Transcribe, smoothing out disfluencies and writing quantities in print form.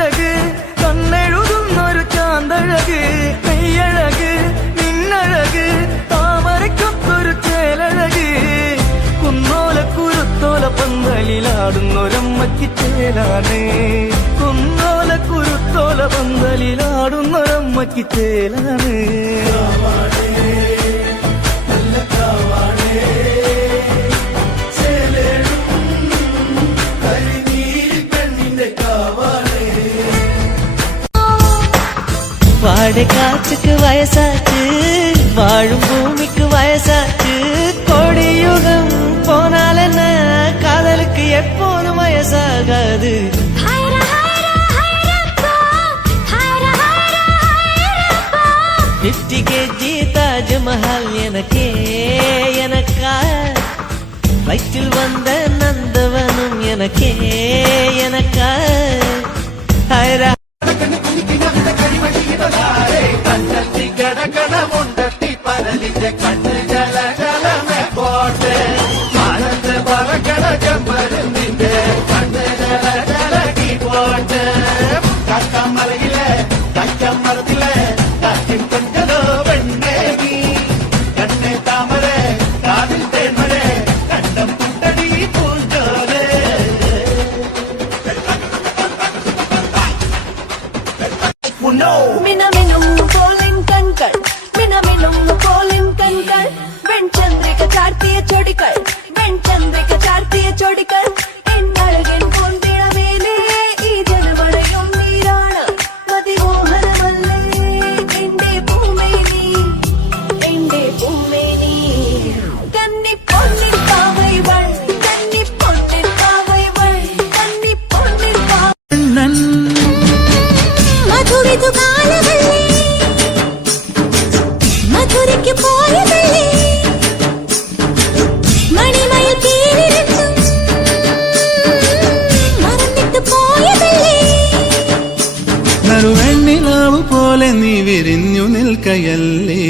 കണ്ണഴക് കണ്ണെഴുതുന്നൊരു ചാന്തഴക് നെയ്യഴക് നിന്നഴക് താമരക്കൊത്തൊരു ചേലഴക് കുന്നോല കുരുത്തോല പന്തലിലാടുന്നൊരമ്മയ്ക്ക് ചേലാണ് കുന്നോല കുരുത്തോല പന്തലിലാടുന്നൊരമ്മയ്ക്ക് ചേലാണ് வாடை காற்றுக்கு வயசாச்சு வாழும் பூமிக்கு வயசாச்சு கோடியுகம் போனால் என்ன காதலுக்கு எப்போதும் வயசாகாது 50 kg தாஜ்மஹால் எனக்கே எனக்கா வயிற்றில் வந்த நந்தவனும் எனக்கே எனக்கா ஹைரா മിനമിനും പോലിൻ കൺകൾ മിനമിനും പോലിൻ കൺകൾ വെൺചന്ദ്രിക ചാർത്തിയ ചൊടികൾ വെൺചന്ദ്രിക ചാർത്തിയ ചൊടികൾ എന്നഴകൻ പൊന്തിളമേലേ ഈ ജനമഴയും നീരാണ് മതിമോഹനമല്ലേ എന്റെ പൂമേനി കന്നി പൊന്നിൻ പാവൈവൾ കന്നി പൊന്നിൻ പാവൈവൾ കന്നി പൊന്നിൻ മധുരയ്ക്ക് പോയതല്ലേ മണിമയിൽ പേരിരണ്ടും മറന്നിട്ട് പോയതല്ലേ നറുവെണ്ണിലാവ് പോലെ നീ വിരിഞ്ഞു നിൽക്കയല്ലേ